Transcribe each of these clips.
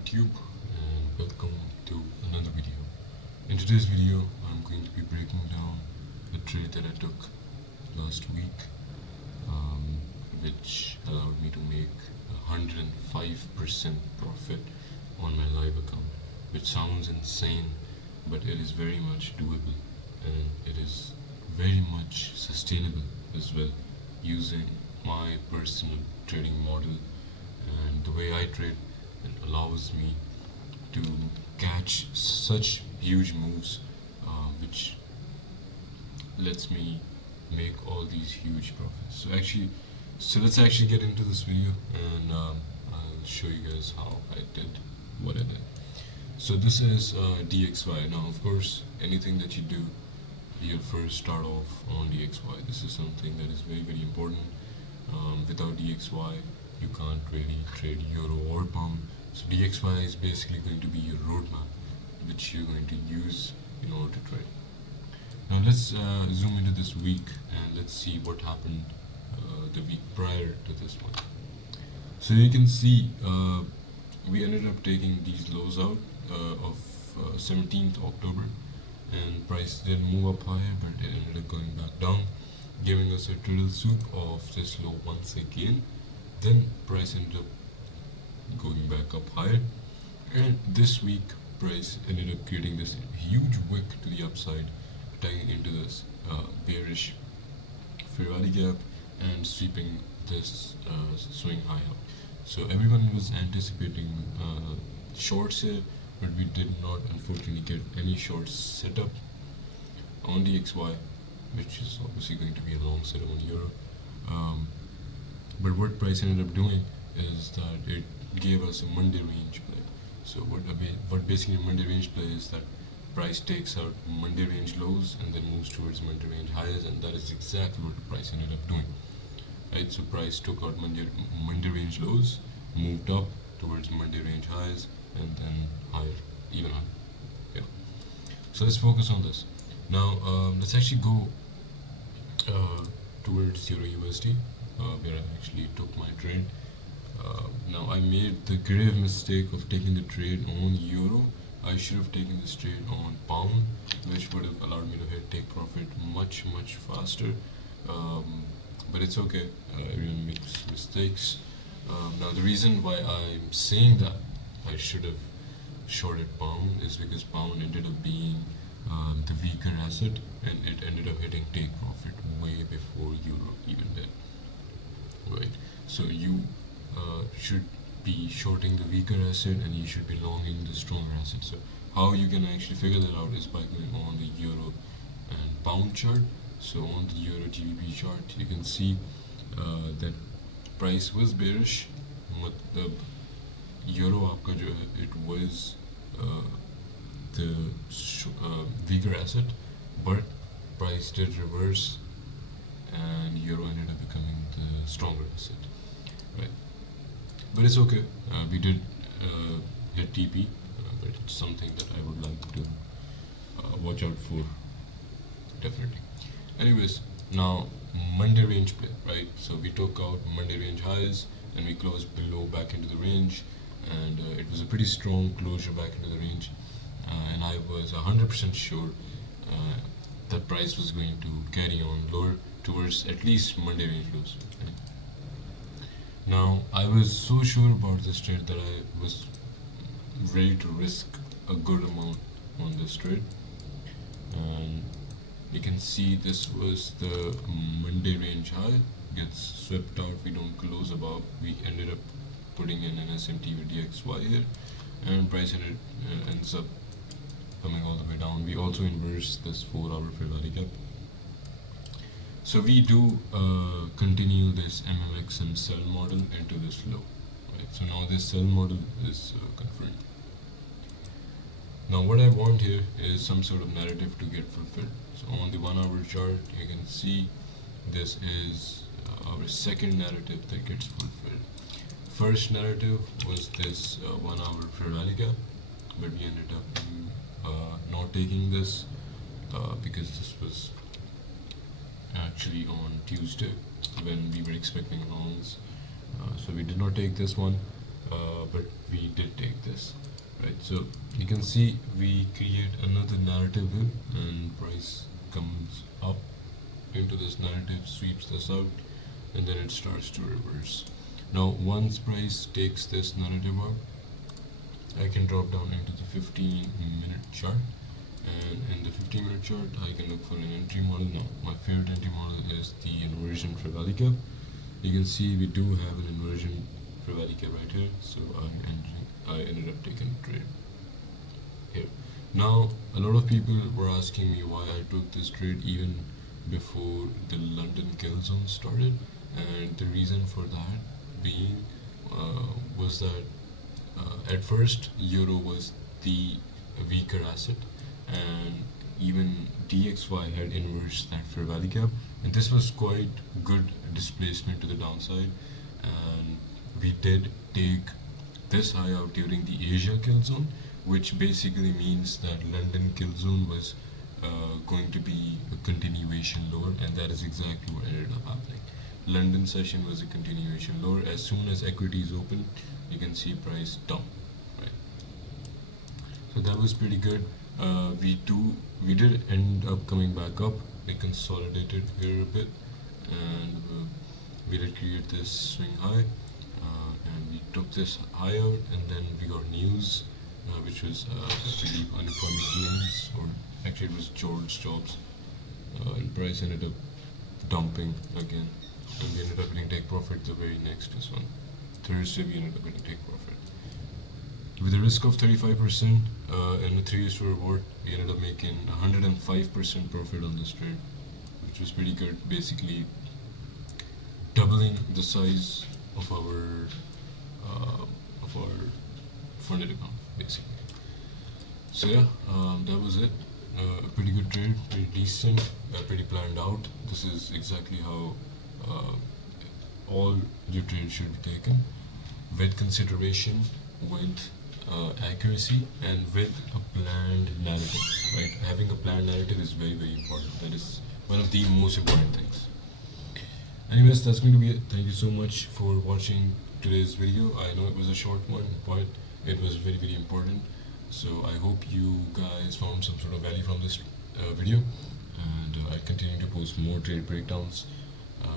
YouTube, and welcome to another video. In today's video I'm going to be breaking down the trade that I took last week, which allowed me to make 105% profit on my live account, which sounds insane, but it is very much doable and it is very much sustainable as well, using my personal trading model and the way I trade. It allows me to catch such huge moves, which lets me make all these huge profits. So let's actually get into this video, and I'll show you guys how I did what I did. So this is DXY. Now, of course, anything that you do, you'll first start off on DXY. This is something that is very, very important. Without DXY, you can't really trade euro or pound. So DXY is basically going to be your roadmap, which you're going to use in order to trade. Now let's zoom into this week and let's see what happened the week prior to this one. So you can see we ended up taking these lows out of 17th October, and price didn't move up higher, but it ended up going back down, giving us a turtle soup of this low once again. Then price ended up going back up higher, and this week price ended up creating this huge wick to the upside, tying into this bearish fair value gap and sweeping this swing high up. So everyone was anticipating shorts here, but we did not unfortunately get any shorts set up on DXY, which is obviously going to be a long setup on euro. But what price ended up doing is that it gave us a Monday range play. So what basically Monday range play is that price takes out Monday range lows and then moves towards Monday range highs, and that is exactly what the price ended up doing. Right? So price took out Monday range lows, moved up towards Monday range highs, and then higher, even higher. Yeah. So let's focus on this. Now let's actually go towards EURUSD, where I actually took my trade. Now I made the grave mistake of taking the trade on euro. I should have taken this trade on pound, which would have allowed me to take profit much faster. But it's okay, everyone makes mistakes. Now the reason why I'm saying that I should have shorted pound is because pound ended up being the weaker asset, and it ended up hitting take profit way before euro even did. Right, so you should be shorting the weaker asset and you should be longing the stronger asset. So how you can actually figure that out is by going on the euro and pound chart. So on the euro GBP chart, you can see that price was bearish. The euro आपका जो है, it was the weaker asset, but price did reverse and euro ended up becoming the stronger asset, right? But it's okay, we did hit TP, but it's something that I would like to watch out for, definitely. Anyways, now Monday range play, right? So we took out Monday range highs and we closed below back into the range, and it was a pretty strong closure back into the range, and I was 100% sure that price was going to carry on lower towards at least Monday range lows. Right? Now I was so sure about this trade that I was ready to risk a good amount on this trade, and you can see this was the Monday range high, gets swept out, we don't close above, we ended up putting in an SMT with DXY here, and price ends up coming all the way down. We also inverse this 4-hour fair value gap. So we do continue this MMXM sell model into this low, right? So now this sell model is confirmed. Now what I want here is some sort of narrative to get fulfilled. So on the 1-hour chart, you can see this is our second narrative that gets fulfilled. First narrative was this 1-hour fair value gap, but we ended up not taking this because this was actually on Tuesday when we were expecting longs. So we did not take this one, but we did take this, right? So you can see we create another narrative here, and price comes up into this narrative, sweeps this out, and then it starts to reverse. Now once price takes this narrative out, I can drop down into the 15-minute chart, and in the 15-minute chart I can look for an entry model. Now my favorite entry model is the inversion Trevally cap. You can see we do have an inversion Trevally cap right here, so I ended up taking a trade here. Now a lot of people were asking me why I took this trade even before the London kill zone started, and the reason for that being was that at first euro was the weaker asset, and even DXY had inversed that fair value gap, and this was quite good displacement to the downside, and we did take this high out during the Asia kill zone, which basically means that London kill zone was going to be a continuation lower, and that is exactly what ended up happening. London session was a continuation lower. As soon as equities open, you can see price dump, right? So that was pretty good. We did end up coming back up. We consolidated here a bit, and we did create this swing high, and we took this high out, and then we got news, which was I believe unemployment claims, or actually it was George Jobs, and price ended up dumping again, and we ended up getting take profit the very next one. Thursday we ended up getting take profit. With a risk of 35% and a 3 years to reward, we ended up making 105% profit on this trade, which was pretty good. Basically, doubling the size of our funded account, basically. So yeah, that was it. A pretty good trade, pretty decent, pretty planned out. This is exactly how all your trades should be taken, with consideration, with accuracy, and with a planned narrative, right? Having a planned narrative is very, very important. That is one of the most important things. Anyways, that's going to be it. Thank you so much for watching today's video. I know it was a short one, but it was very, very important. So I hope you guys found some sort of value from this video, and I'll continue to post more trade breakdowns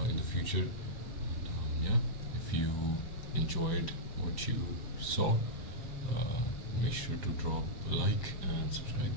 in the future. And, yeah, if you enjoyed what you saw, make sure to drop a like and subscribe.